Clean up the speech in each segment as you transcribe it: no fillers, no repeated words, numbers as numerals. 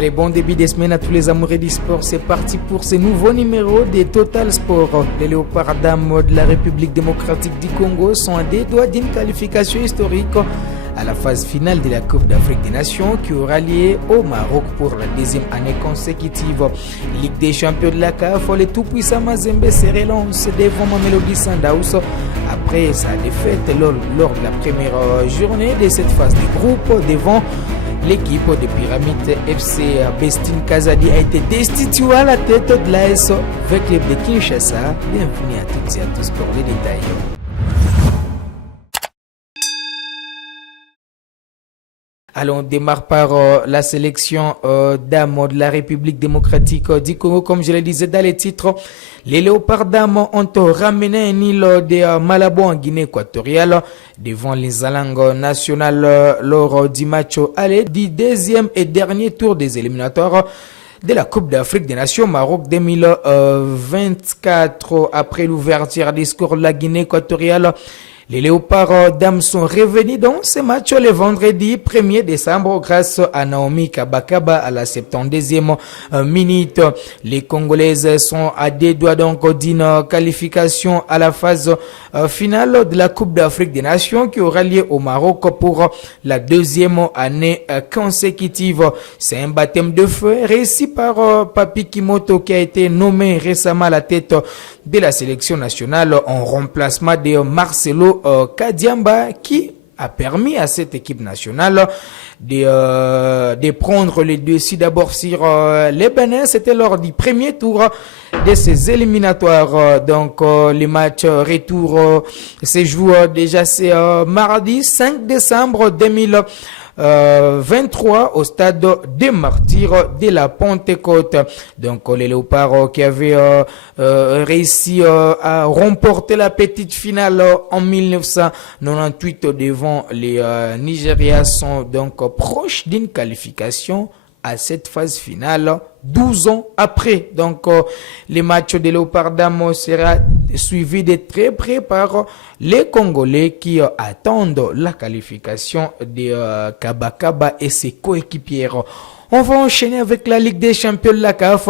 Allez, bon début de semaine à tous les amoureux du sport. C'est parti pour ce nouveau numéro de Total Sport. Les Léopards d'Âme de la République démocratique du Congo sont à des doigts d'une qualification historique à la phase finale de la Coupe d'Afrique des Nations qui aura lieu au Maroc pour la deuxième année consécutive. Ligue des champions de la CAF, le tout-puissant Mazembe se relance devant Mamelodi Sundowns après sa défaite lors de la première journée de cette phase de groupe devant l'équipe de Pyramide FC. Bestin Kazadi a été destitué à la tête de l'AS avec club de Kinshasa. Bienvenue à toutes et à tous pour les détails. Allons, on démarre par la sélection dames de la République démocratique du Congo. Comme je le disais dans les titres, les Léopards dames ont ramené un île de Malabo en Guinée équatoriale devant les Alangues nationales lors du match aller du deuxième et dernier tour des éliminatoires de la Coupe d'Afrique des Nations Maroc 2024. Après l'ouverture des scores de la Guinée équatoriale, les Léopards dames sont revenus dans ce match le vendredi 1er décembre grâce à Naomi Kabakaba à la 72e minute. Les Congolaises sont à des doigts donc d'une qualification à la phase finale de la Coupe d'Afrique des Nations qui aura lieu au Maroc pour la deuxième année consécutive. C'est un baptême de feu réussi par Papi Kimoto qui a été nommé récemment à la tête de la sélection nationale en remplacement de Marcelo Kadiamba qui a permis à cette équipe nationale de prendre les dessus d'abord sur les Bénin. C'était lors du premier tour de ces éliminatoires. Donc les matchs retour se jouent déjà c'est mardi 5 décembre 2023 au stade des Martyrs de la Pentecôte. Donc les Léopards qui avaient réussi à remporter la petite finale en 1998 devant les Nigérias sont donc proches d'une qualification à cette phase finale 12 ans après. Donc les matchs de Léopards dames sera suivi de très près par les Congolais qui attendent la qualification de Kabakaba et ses coéquipières. On va enchaîner avec la Ligue des champions de la CAF.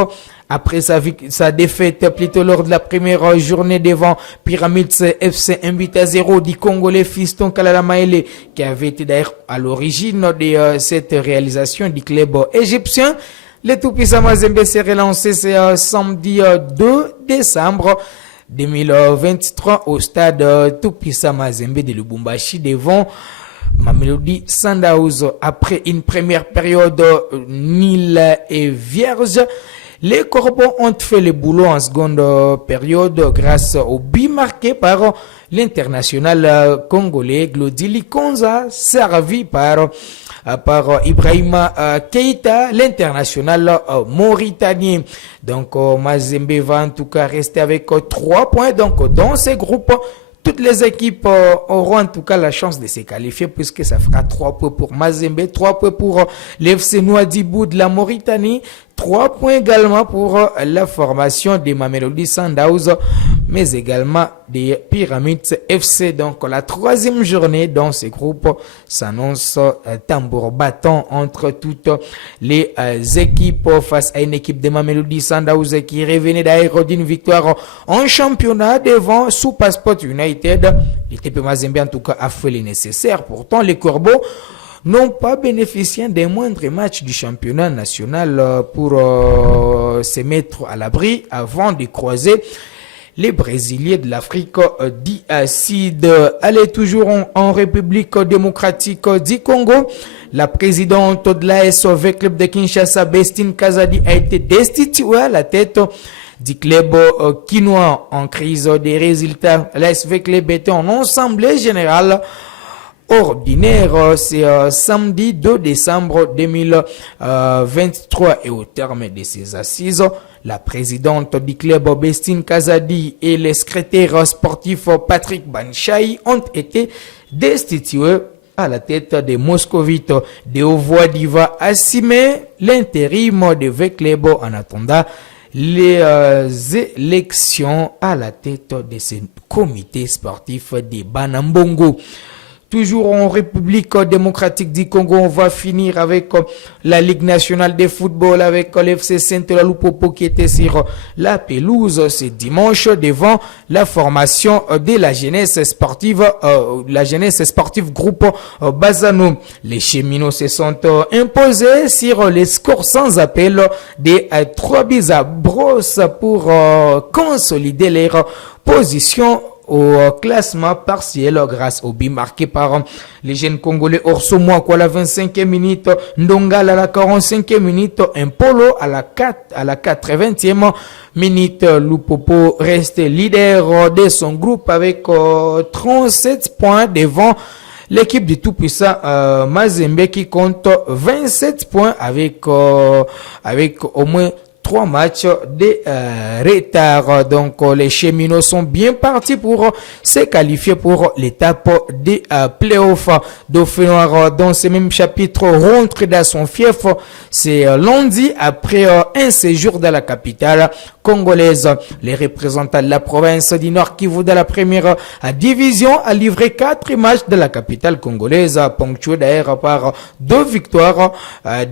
Après sa défaite plutôt lors de la première journée devant Pyramids FC 1-0 du Congolais Fiston Kalala Maele qui avait été d'ailleurs à l'origine de cette réalisation du club égyptien. Le tout-puissant Mazembe s'est relancé samedi 2 décembre 2023 au stade tout-puissant Mazembe de Lubumbashi devant Mamelodi Sundowns. Après une première période nulle et vierge, les Corbeaux ont fait le boulot en seconde période grâce au but marqué par l'international congolais Glodili Konza, servi par Ibrahima Keita, l'international mauritanien. Donc Mazembe va en tout cas rester avec 3 points. Donc dans ces groupes, toutes les équipes auront en tout cas la chance de se qualifier puisque ça fera 3 points pour Mazembe, 3 points pour l'FC Nouadhibou de la Mauritanie, 3 points également pour la formation des Mamelodi Sundowns, mais également des Pyramids FC. Donc la troisième journée dans ces groupes s'annonce tambour battant entre toutes les équipes face à une équipe des Mamelodi Sundowns qui revenait d'ailleurs d'une victoire en championnat devant Super Sport United. Les TP Mazembe en tout cas a fait le nécessaire. Pourtant les Corbeaux n'ont pas bénéficié des moindres matchs du championnat national pour se mettre à l'abri avant de croiser les Brésiliens de l'Afrique d'Acide. Allez, toujours en République démocratique du Congo, la présidente de l'AS Club de Kinshasa, Bestin Kazadi, a été destituée à la tête du club quinois en crise des résultats. L'AS Club était en assemblée générale ordinaire, c'est samedi 2 décembre 2023 et au terme de ces assises, la présidente du club Bestin Kazadi et le secrétaire sportif Patrick Banchai ont été destitués à la tête des Moscovites. De Voix d'Iva assumer l'intérim de V-Club en attendant les élections à la tête de ce comité sportif de Banambongo. Toujours en République démocratique du Congo, on va finir avec la Ligue nationale de football avec l'FC Saint-Lupopo qui était sur la pelouse ce dimanche devant la formation de la jeunesse sportive groupe Bazano. Les cheminots se sont imposés sur les scores sans appel des 3 buts à brosse pour consolider leur position au classement partiel grâce au but marqué par les jeunes Congolais Orso Mouako à la 25e minute, Ndongal à la 45e minute, Impolo à la 80e minute. Lupopo reste leader de son groupe avec 37 points devant l'équipe du tout-puissant Mazembe qui compte 27 points avec au moins 3 matchs de retard. Donc les cheminots sont bien partis pour se qualifier pour l'étape des playoffs. Dauphin Noir dans ce même chapitre rentre dans son fief. C'est lundi après un séjour dans la capitale congolaise. Les représentants de la province du Nord Kivu de la première division a livré 4 matchs de la capitale congolaise, ponctués d'ailleurs par 2 victoires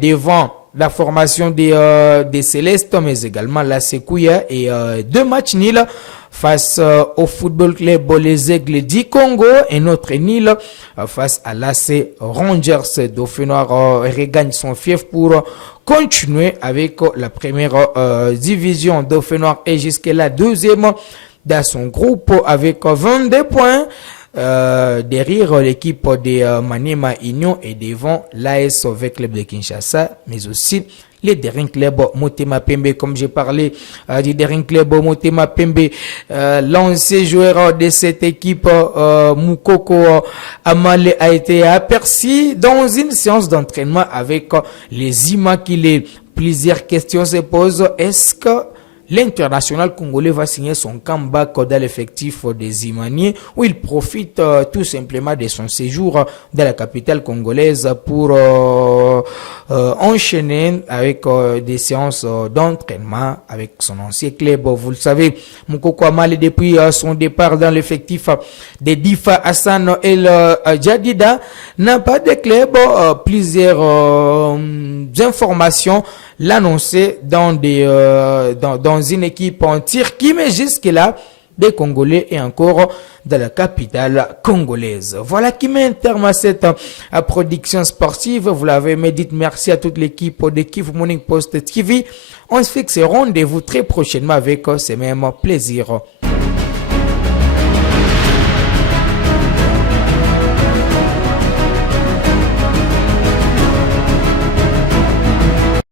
devant la formation des Célestes, mais également la Sekouya et 2 matchs nuls face au Football Club Les Aigles du Congo et notre nul face à l'AC Rangers. Dauphin Noir regagne son fief pour continuer avec la première division. Dauphin Noir est jusque-là 2e dans son groupe avec 22 points. Derrière l'équipe de Maniema Union et devant l'AS avec Club de Kinshasa, mais aussi les Daring Club Motema Pembe. Comme j'ai parlé du Daring Club Motema Pembe, l'ancien joueur de cette équipe Moukoko Amale a été aperçu dans une séance d'entraînement avec les Immaculés. Plusieurs questions se posent. Est-ce que l'international congolais va signer son comeback dans l'effectif des Imaniens où il profite tout simplement de son séjour dans la capitale congolaise pour enchaîner avec des séances d'entraînement avec son ancien club. Vous le savez, Moukoko Amale, depuis son départ dans l'effectif des Difa Hassan El Jadida, n'a pas de club. Plusieurs informations l'annoncer dans une équipe en Turquie, mais jusque-là, des Congolais et encore de la capitale congolaise. Voilà qui met un terme à cette production sportive. Vous l'avez aimé, dites merci à toute l'équipe de Kivu Morning Post TV. On se fixe rendez-vous très prochainement avec ce même plaisir.